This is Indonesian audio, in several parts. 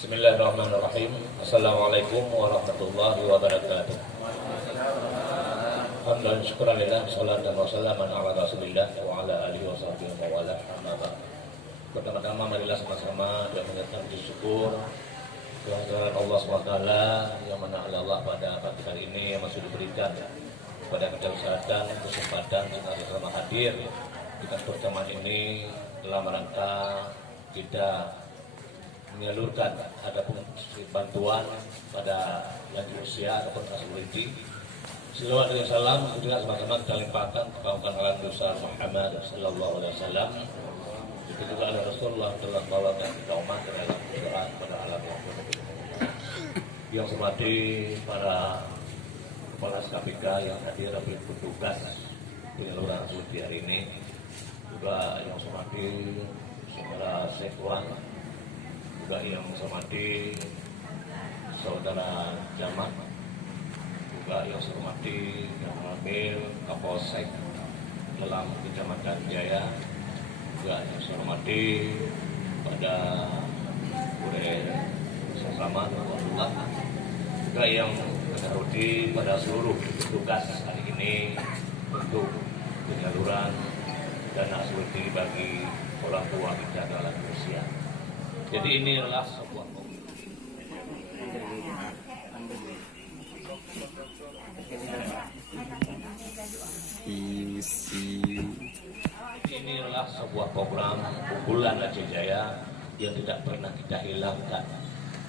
Bismillahirrahmanirrahim. Assalamualaikum warahmatullahi wabarakatuh. Alhamdulillah, syukurillah, salatan wa salaman ala rasulillah wa ala alihi wa sahbihi wa ala hamdulillah. Pertama-tama marilah sama-sama dan mengucapkan syukur kehadiran Allah SWT yang mana Allah pada pagi hari ini yang masih diberikan kepada kita kesempatan sama hadir di pertemuan ini dalam rangka kita menyalurkan adapun bantuan pada lanjut usia ataupun asuransi. Salawat dan salam juga sama-sama kita limpahkan kepada alam besar Muhammad sallallahu alaihi wasallam. Itu juga ada Rasulullah telah bawakan kita umat dalam Quran pada alam yang hormati para kepala KPK yang hadir bertugas penyaluran asuransi hari ini. Juga yang hormati saudara Sekuan, juga yang saya hormati saudara Jamal, juga yang saya hormati yang mengambil Kapolsek dalam Kecamatan Jaya, juga yang saya hormati pada Kurir Selamat Alhamdulillah, juga yang menghormati pada seluruh petugas hari ini untuk penyaluran dana asuransi bagi orang tua kita dalam usia. Jadi ini adalah sebuah program unggulan Aceh Jaya yang tidak pernah kita hilangkan.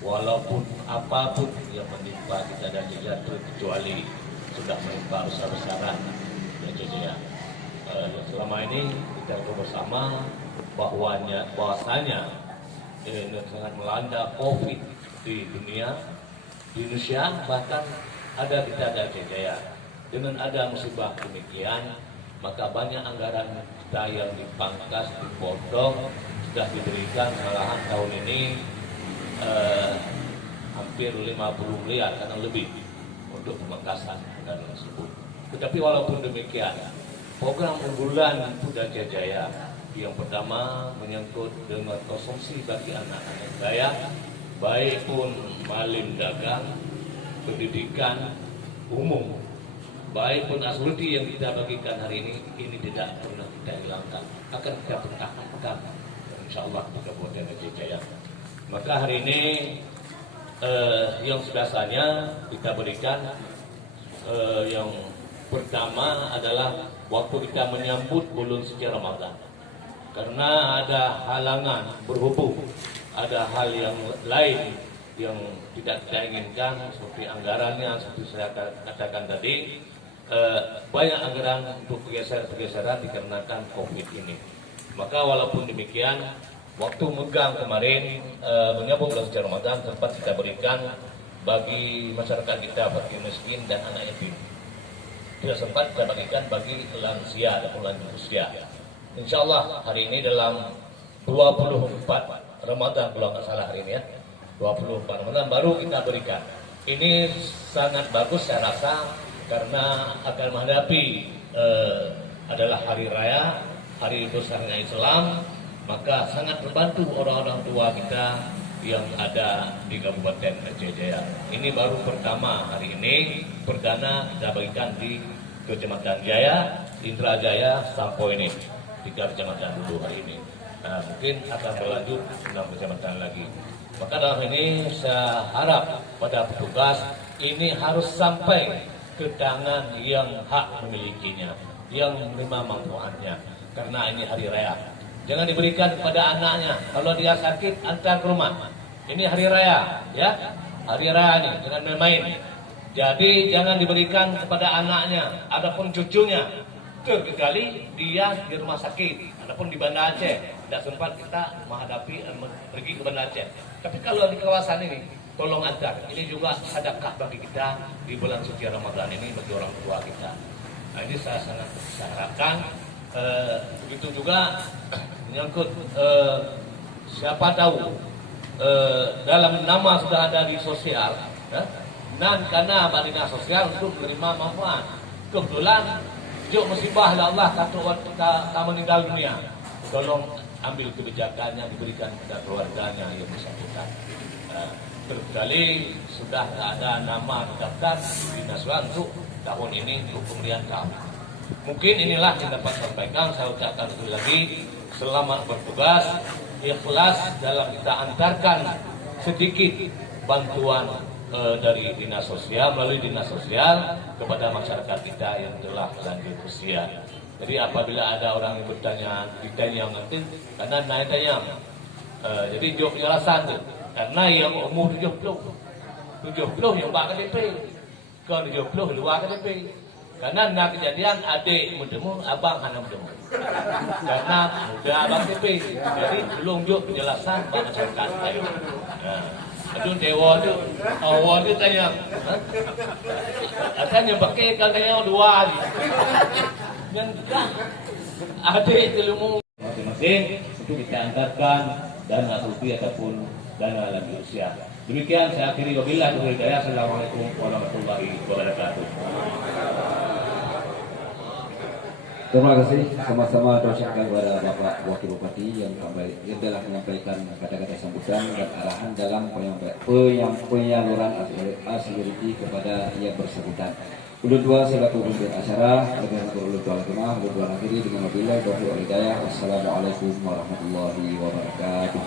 Walaupun apapun yang menimpa kita dan Jaya kecuali sudah menimpa besar-besaran Aceh Jaya. Selama ini kita bersama bahwasanya sangat melanda COVID di dunia, di Indonesia, bahkan ada kita ada Aceh Jaya. Dengan ada musibah demikian, maka banyak anggaran kita yang dipangkas, dipotong, sudah diberikan malahan tahun ini hampir 50 miliar karena lebih untuk pemangkasan anggaran tersebut. Tetapi walaupun demikian, program unggulan Aceh Jaya yang pertama menyangkut dengan konsumsi bagi anak-anak saya, baik pun malim dagang, pendidikan umum, baik pun asuransi yang kita bagikan hari ini tidak pernah kita hilangkan, akan kita pertahankan insyaallah di Kabupaten Aceh Jaya. Maka hari ini yang biasanya kita berikan yang pertama adalah waktu kita menyambut bulan suci Ramadan. Karena ada halangan berhubung, ada hal yang lain yang tidak kita inginkan seperti anggarannya, seperti saya katakan tadi, banyak anggaran untuk pergeseran dikarenakan COVID ini. Maka walaupun demikian, waktu megang kemarin menyambut bulan suci Ramadan sempat kita berikan bagi masyarakat kita, bagi miskin dan anak yatim. Tidak sempat kita bagikan bagi lansia dan lanjut usia. Insya Allah hari ini dalam 24 Ramadan, kalau nggak salah hari ini ya, 24 Ramadan baru kita berikan. Ini sangat bagus saya rasa karena akan menghadapi adalah hari raya, hari besarnya Islam, maka sangat membantu orang-orang tua kita yang ada di Kabupaten Aceh Jaya. Ini baru pertama hari ini, perdana kita bagikan di Kecamatan Jaya, Indrajaya, Sampo ini. 3 kecamatan dulu hari ini. Nah, mungkin akan berlanjut 6 kecamatan lagi. Maka dalam ini saya harap pada petugas ini harus sampai ke tangan yang hak memilikinya, yang menerima manfaatnya. Karena ini hari raya. Jangan diberikan kepada anaknya. Kalau dia sakit, antar ke rumah. Ini hari raya, ya. Hari raya nih, jangan main-main. Jadi jangan diberikan kepada anaknya, adapun cucunya. Kecuali dia di rumah sakit, adapun di Banda Aceh tidak sempat kita menghadapi pergi ke Banda Aceh. Tapi kalau di kawasan ini, tolong antar. Ini juga sedekah bagi kita di bulan suci Ramadan ini bagi orang tua kita. Nah, ini saya sangat harapkan. Begitu juga menyangkut siapa tahu dalam nama sudah ada di sosial, dan karena badina sosial untuk menerima manfaat. Kebetulan juk musibah Allah tak meninggal dunia. Tolong ambil kebijakannya diberikan kepada keluarganya yang bersangkutan. Terkali sudah tak ada nama daftar di Nasrani untuk tahun ini untuk pemberian kami. Mungkin inilah yang dapat sampaikan. Saya ucapkan sekali lagi selamat bertugas, ikhlas dalam kita antarkan sedikit bantuan dari dinas sosial melalui dinas sosial kepada masyarakat kita yang telah lanjut usia. Jadi apabila ada orang yang bertanya ditanya nanti karena tanya jadi jawab penjelasan tu. Karena yang umur 70 yang bak KTP, ke 70 luar KTP. Karena nak kejadian adik mudamu, abang anak mudamu. Karena muda abang KTP, jadi belum jawab penjelasan bak masyarakat saya. Aduh dewa tu, awal tu tanya, akan yang pakai katanya dua ni. Yang tidak, adik telemu masing-masing untuk kita antarkan dana rupiah ataupun dana lanjut usia. Demikian saya akhiri, wabillahi taufiq. Assalamualaikum warahmatullahi wabarakatuh. Terima kasih sama-sama doakan kepada Bapak Wakil Bupati yang telah menyampaikan kata-kata sambutan dan arahan dalam penyaluran aspirasi kepada yang bersangkutan. Ulun dua selaku pemimpin acara, dengan ulun dua jemaah, ulun dua akhiri dengan wabillahi taufiq wal hidayah. Wassalamualaikum warahmatullahi wabarakatuh.